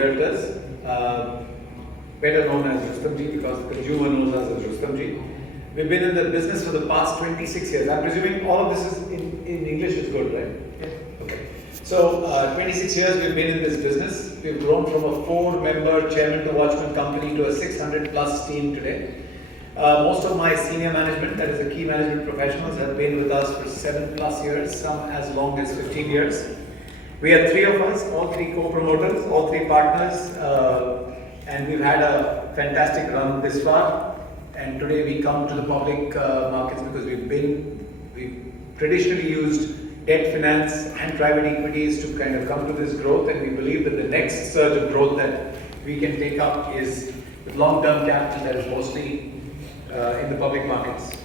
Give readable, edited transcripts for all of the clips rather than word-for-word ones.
Realtors, better known as Rustomjee because the consumer knows us as Rustomjee. We've been in the business for the past 26 years. I'm presuming all of this is in English is good, right? Yes. Okay. So 26 years we've been in this business. We've grown from a 4-member chairman to watchman company to a 600 plus team today. Most of my senior management, that is the key management professionals, have been with us for 7+ years, some as long as 15 years. We are 3 of us, all 3 co-promoters, all 3 partners, and we've had a fantastic run this far. And today we come to the public markets because we've traditionally used debt finance and private equities to kind of come to this growth, and we believe that the next surge of growth that we can take up is with long-term capital that is mostly in the public markets.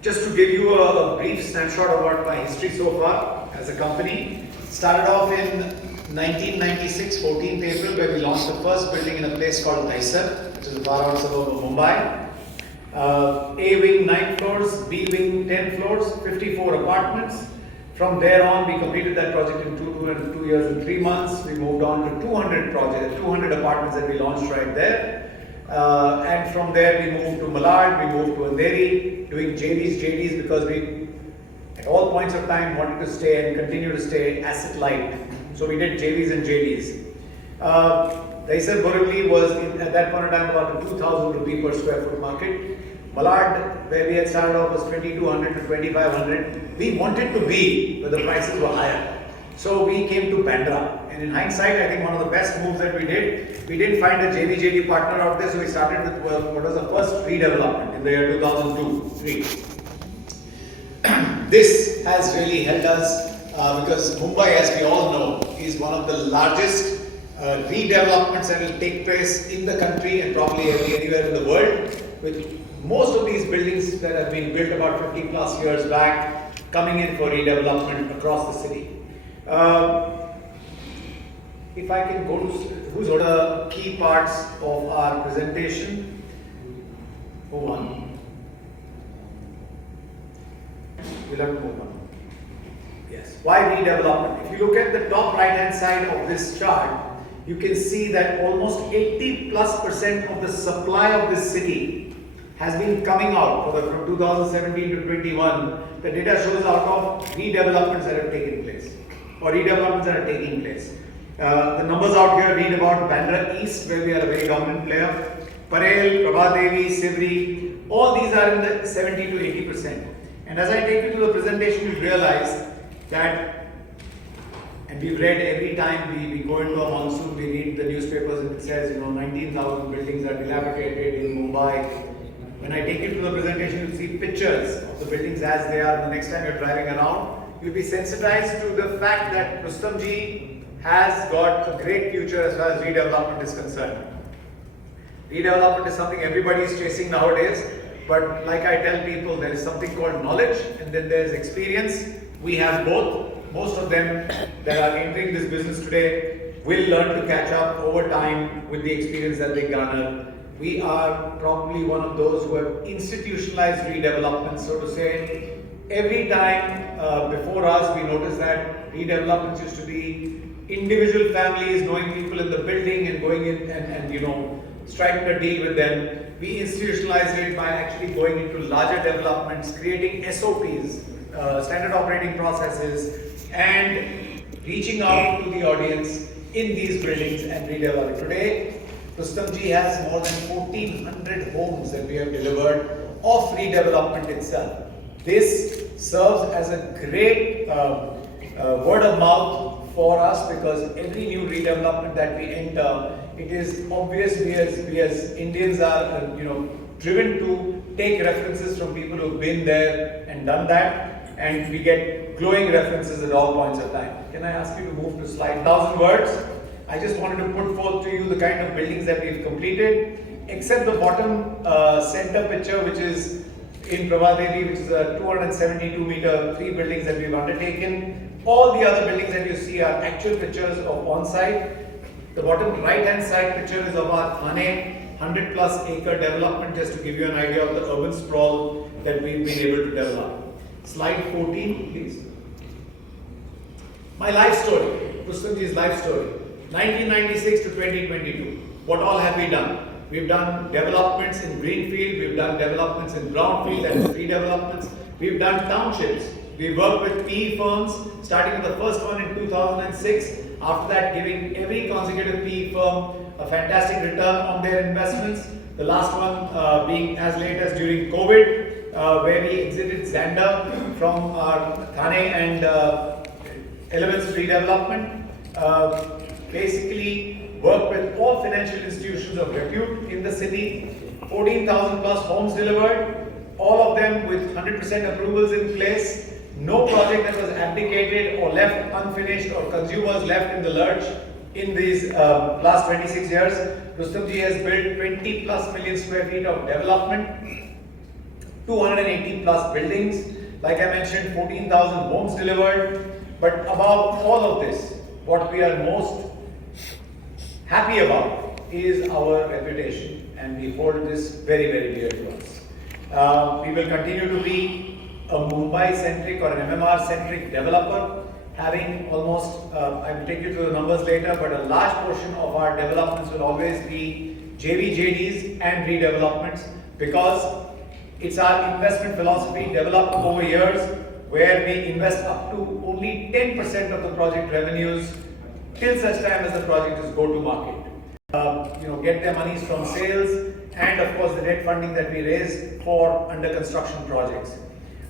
Just to give you a brief snapshot about my history so far as a company, started off in 1996, 14th April, where we launched the first building in a place called Dahisar, which is a far-out suburb of Mumbai. A wing 9 floors, B wing 10 floors, 54 apartments. From there on, we completed that project in 2 years and 3 months. We moved on to 200 apartments that we launched right there. And from there we moved to Malad, we moved to Andheri, doing JDs because we at all points of time wanted to stay and continue to stay asset light. So we did JVs and JDs. Dahisar Borivali was at that point in time about a 2,000 rupee per square foot market. Malad, where we had started off, was 2,200 to 2,500. We wanted to be where the prices were higher. So we came to Bandra. And in hindsight, I think one of the best moves that we didn't find a JV/JD partner out there, so we started with what was the first redevelopment in the year 2002-03. This has really helped us because Mumbai, as we all know, is one of the largest redevelopments that will take place in the country and probably anywhere in the world, with most of these buildings that have been built about 50+ years back coming in for redevelopment across the city. If I can go to who's the key parts of our presentation. Boman. We'll have to move on. Yes. Why redevelopment? If you look at the top right hand side of this chart, you can see that almost 80+% of the supply of this city has been coming out from 2017 to 21. The data shows out of redevelopments that have taken place or redevelopments that are taking place. The numbers out here read about Bandra East, where we are a very dominant player. Parel, Prabhadevi, Sivri, all these are in the 70 to 80%. And as I take you to the presentation, you realize that, and we've read every time we go into a monsoon, we read the newspapers and it says, 19,000 buildings are dilapidated in Mumbai. When I take you to the presentation, you'll see pictures of the buildings as they are. The next time you're driving around, you'll be sensitized to the fact that Rustomjee has got a great future as far as redevelopment is concerned. Redevelopment is something everybody is chasing nowadays, but like I tell people, there is something called knowledge and then there is experience. We have both. Most of them that are entering this business today will learn to catch up over time with the experience that they garner. We are probably one of those who have institutionalized redevelopment, so to say. Every time before us, we noticed that redevelopments used to be individual families knowing people in the building and going in and striking a deal with them. We institutionalized it by actually going into larger developments, creating SOPs, standard operating processes, and reaching out to the audience in these buildings and redeveloping. Today, Rustomjee has more than 1,400 homes that we have delivered of redevelopment itself. This serves as a great word of mouth for us because every new redevelopment that we enter, it is obvious we as Indians are driven to take references from people who've been there and done that, and we get glowing references at all points of time. Can I ask you to move to slide 1,000 words? I just wanted to put forth to you the kind of buildings that we've completed, except the bottom center picture, which is in Prabhadevi, which is a 272-meter, 3 buildings that we've undertaken. All the other buildings that you see are actual pictures of on-site. The bottom right-hand side picture is of our Thane 100+ acre development, just to give you an idea of the urban sprawl that we've been able to develop. Slide 14, please. My life story, Rustomjee's life story. 1996 to 2022, what all have we done? We've done developments in greenfield, we've done developments in brownfield, that is redevelopments. We've done townships. We worked with PE firms, starting with the first one in 2006. After that, giving every consecutive PE firm a fantastic return on their investments. The last one being as late as during COVID, where we exited Xander from our Thane and 11th redevelopment. Basically, worked with all financial institutions of repute in the city. 14,000 plus homes delivered, all of them with 100% approvals in place. No project that was abdicated or left unfinished or consumers left in the lurch in these last 26 years. Rustomjee has built 20 plus million square feet of development, 280 plus buildings. Like I mentioned, 14,000 homes delivered. But above all of this, what we are most happy about is our reputation, and we hold this very, very dear to us. We will continue to be a Mumbai-centric or an MMR-centric developer, having almost, I will take you through the numbers later, but a large portion of our developments will always be JVJDs and redevelopments, because it's our investment philosophy developed over years, where we invest up to only 10% of the project revenues till such time as the project is go to market. Get their monies from sales and of course the debt funding that we raise for under construction projects.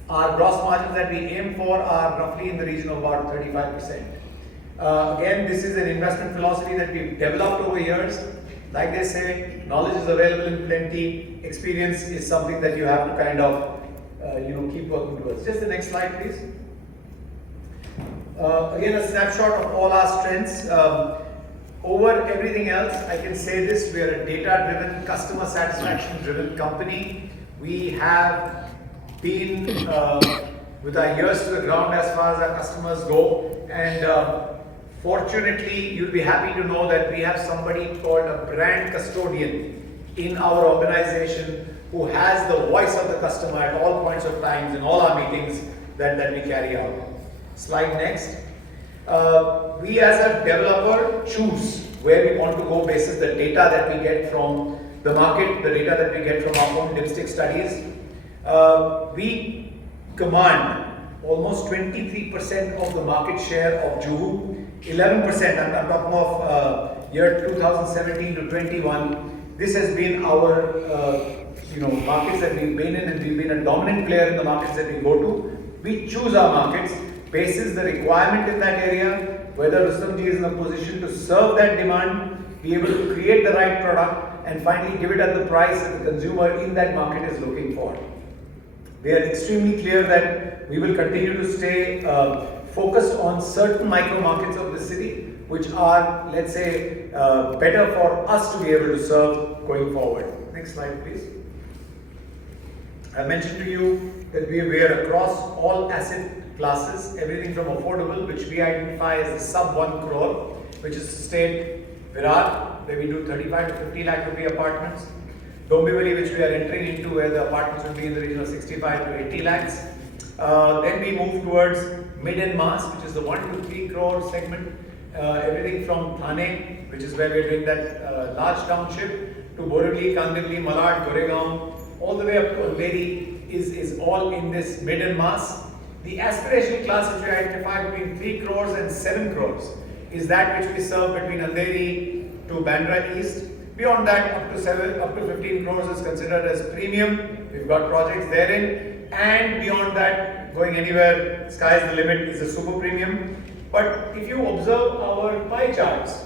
Our gross margins that we aim for are roughly in the region of about 35%. Again, this is an investment philosophy that we've developed over years. Like they say, knowledge is available in plenty. Experience is something that you have to kind of keep working towards. Just the next slide, please. Again, a snapshot of all our strengths. Over everything else, I can say this: we are a data-driven, customer satisfaction-driven company. We have been with our ears to the ground as far as our customers go, and fortunately, you'll be happy to know that we have somebody called a brand custodian in our organization who has the voice of the customer at all points of time in all our meetings that we carry out. Slide next. We as a developer choose where we want to go basis the data that we get from the market, the data that we get from our own dipstick studies. We command almost 23% of the market share of Juhu, 11%, I'm talking of year 2017 to 21. This has been our markets that we've been in, and we've been a dominant player in the markets that we go to. We choose our markets basis the requirement in that area, whether Rustomjee is in a position to serve that demand, be able to create the right product, and finally give it at the price that the consumer in that market is looking for. We are extremely clear that we will continue to stay focused on certain micro markets of the city, which are, let's say, better for us to be able to serve going forward. Next slide, please. I mentioned to you that we are across all asset classes, everything from affordable, which we identify as the sub 1 crore, which is state Virat, where we do 35 to 50 lakh rupee apartments. Dombivli, which we are entering into, where the apartments will be in the region of 65 to 80 lakhs. Then we move towards mid and mass, which is the 1 to 3 crore segment. Everything from Thane, which is where we are doing that large township, to Borivali, Kandivali, Malad, Goregaon, all the way up to Andheri is all in this mid and mass. The aspirational class, which we identify between 3 crores and 7 crores, is that which we serve between Andheri to Bandra East. Beyond that, up to 15 crores is considered as premium. We've got projects therein, and beyond that, going anywhere, sky's the limit, is a super premium. But if you observe our pie charts,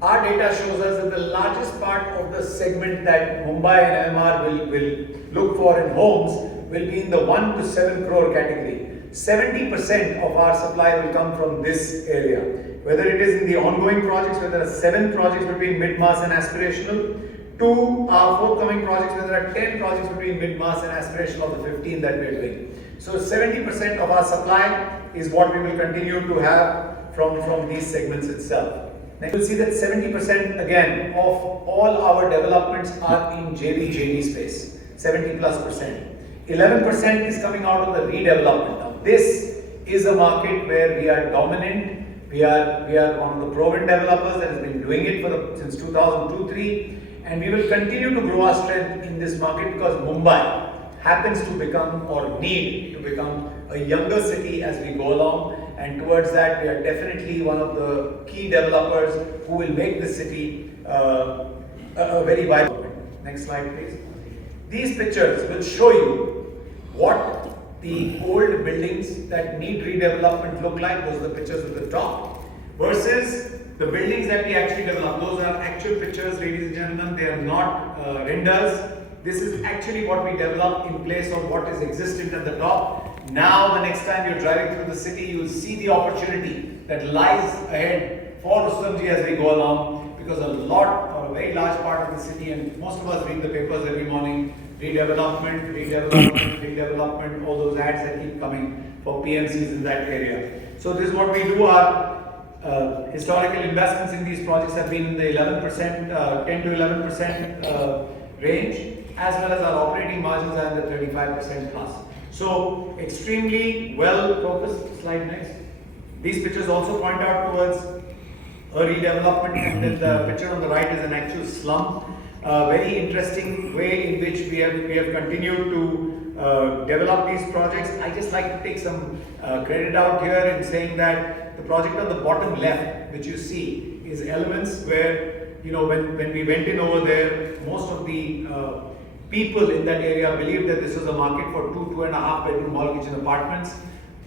our data shows us that the largest part of the segment that Mumbai and MMR will look for in homes will be in the 1 to 7 crore category. 70% of our supply will come from this area. Whether it is in the ongoing projects, where there are 7 projects between mid-mass and aspirational, to our forthcoming projects, where there are 10 projects between mid-mass and aspirational of the 15 that we are doing. So 70% of our supply is what we will continue to have from these segments itself. Now you'll see that 70% again of all our developments are in JV space, 70 plus percent. 11% is coming out of the redevelopment. Now this is a market where we are dominant. We are one of the proven developers that has been doing it since 2002-3, and we will continue to grow our strength in this market because Mumbai happens to become or need to become a younger city as we go along, and towards that we are definitely one of the key developers who will make the city a very vibrant. Next slide please. These pictures will show you what the old buildings that need redevelopment look like. Those are the pictures at the top versus the buildings that we actually develop. Those are actual pictures, ladies and gentlemen. They are not renders. This is actually what we develop in place of what is existent at the top. Now the next time you're driving through the city, you will see the opportunity that lies ahead for Rustomjee as we go along, because a lot or a very large part of the city, and most of us read the papers every morning, redevelopment, redevelopment, redevelopment, all those ads that keep coming for PMCs in that area. So this is what we do. Our historical investments in these projects have been in the 11%, 10 to 11% range, as well as our operating margins are in the 35% plus. So extremely well focused. Slide next. These pictures also point out towards a redevelopment, and then the picture on the right is an actual slum. Very interesting way in which we have continued to develop these projects. I just like to take some credit out here in saying that the project on the bottom left, which you see, is Elements, where when we went in over there, most of the people in that area believed that this was a market for 2.5 bedroom all kitchen apartments.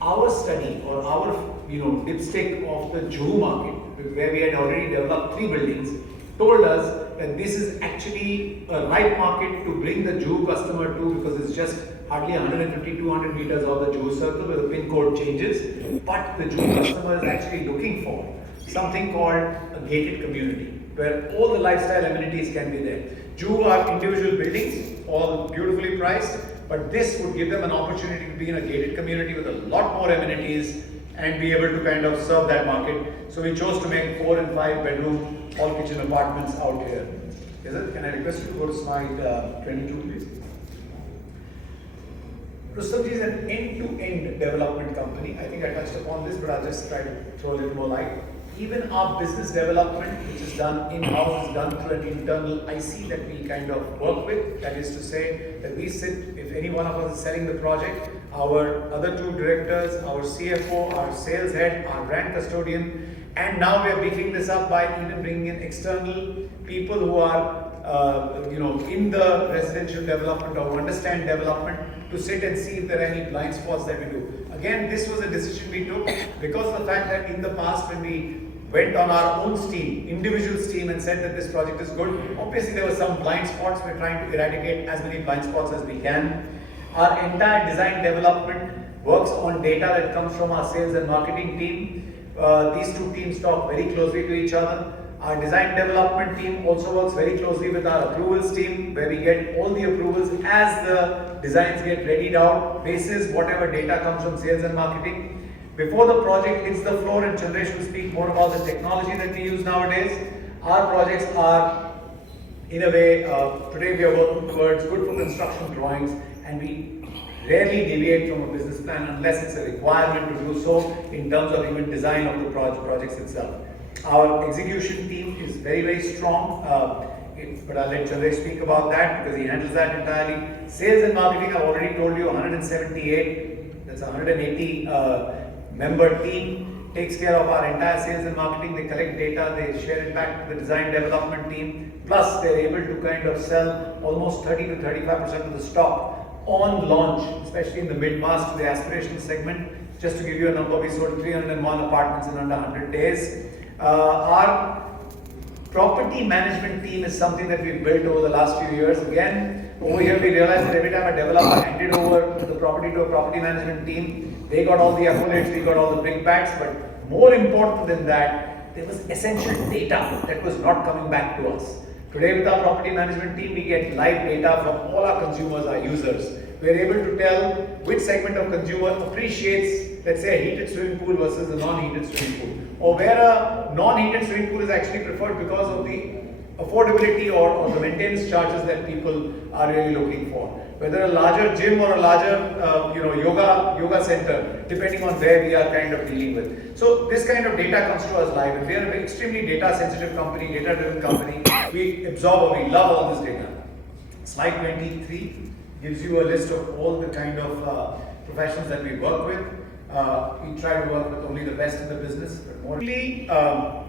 Our study or our dipstick of the Juhu market, where we had already developed 3 buildings, told us that this is actually a right market to bring the Juhu customer to, because it's just hardly 150-200 meters off the Juhu circle where the pin code changes. But the Juhu customer is actually looking for something called a gated community, where all the lifestyle amenities can be there. Juhu are individual buildings, all beautifully priced, but this would give them an opportunity to be in a gated community with a lot more amenities and be able to kind of serve that market. So we chose to make 4 and 5 bedroom all kitchen apartments out here. Can I request you to go to slide 22 please? Rustomjee is an end-to-end development company. I think I touched upon this, but I'll just try to throw a little more light. Even our business development, which is done in-house, is done through an internal IC that we kind of work with. That is to say that we sit, if any one of us is selling the project, our other 2 directors, our CFO, our sales head, our brand custodian, and now we are beefing this up by even bringing in external people who are in the residential development or who understand development, to sit and see if there are any blind spots that we do. Again, this was a decision we took because of the fact that in the past, when we went on our own steam, individual steam, and said that this project is good, obviously there were some blind spots. We're trying to eradicate as many blind spots as we can. Our entire design development works on data that comes from our sales and marketing team. These 2 teams talk very closely to each other. Our design development team also works very closely with our approvals team, where we get all the approvals as the designs get readied out, basis whatever data comes from sales and marketing. Before the project hits the floor, and Chandresh will speak more about the technology that we use nowadays, our projects are, in a way, today we are working towards good for construction drawings, and we rarely deviate from a business plan unless it's a requirement to do so in terms of even design of the projects itself. Our execution team is very, very strong, but I'll let Chandresh speak about that because he handles that entirely. Sales and marketing, I've already told you, 178, that's a 180 member team, takes care of our entire sales and marketing. They collect data, they share it back to the design development team, plus they're able to kind of sell almost 30 to 35% of the stock on launch, especially in the mid-mass to the aspirational segment. Just to give you a number, we sold 301 apartments in under 100 days. Our property management team is something that we've built over the last few years. Again, over here we realized that every time a developer handed over the property to a property management team, they got all the accolades, we got all the big bats, but more important than that, there was essential data that was not coming back to us. Today with our property management team, we get live data from all our consumers, our users. We're able to tell which segment of consumer appreciates, let's say, a heated swimming pool versus a non-heated swimming pool, or where a non-heated swimming pool is actually preferred because of the affordability or the maintenance charges that people are really looking for. whether a larger gym or a larger yoga center, depending on where we are kind of dealing with. So this kind of data comes to us live, and we are an extremely data sensitive company, data driven company. We absorb or we love all this data. Slide 23 gives you a list of all the kind of professions that we work with. We try to work with only the best in the business, but more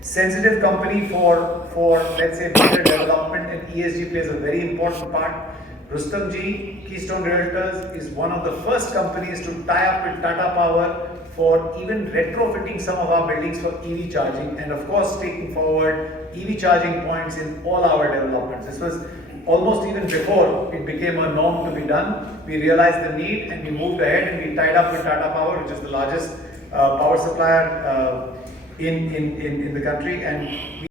sensitive company for let's say better development, and ESG plays a very important part. Rustomjee, Keystone Realtors is one of the first companies to tie up with Tata Power for even retrofitting some of our buildings for EV charging, and of course taking forward EV charging points in all our developments. This was almost even before it became a norm to be done. We realized the need and we moved ahead and we tied up with Tata Power, which is the largest power supplier in the country, and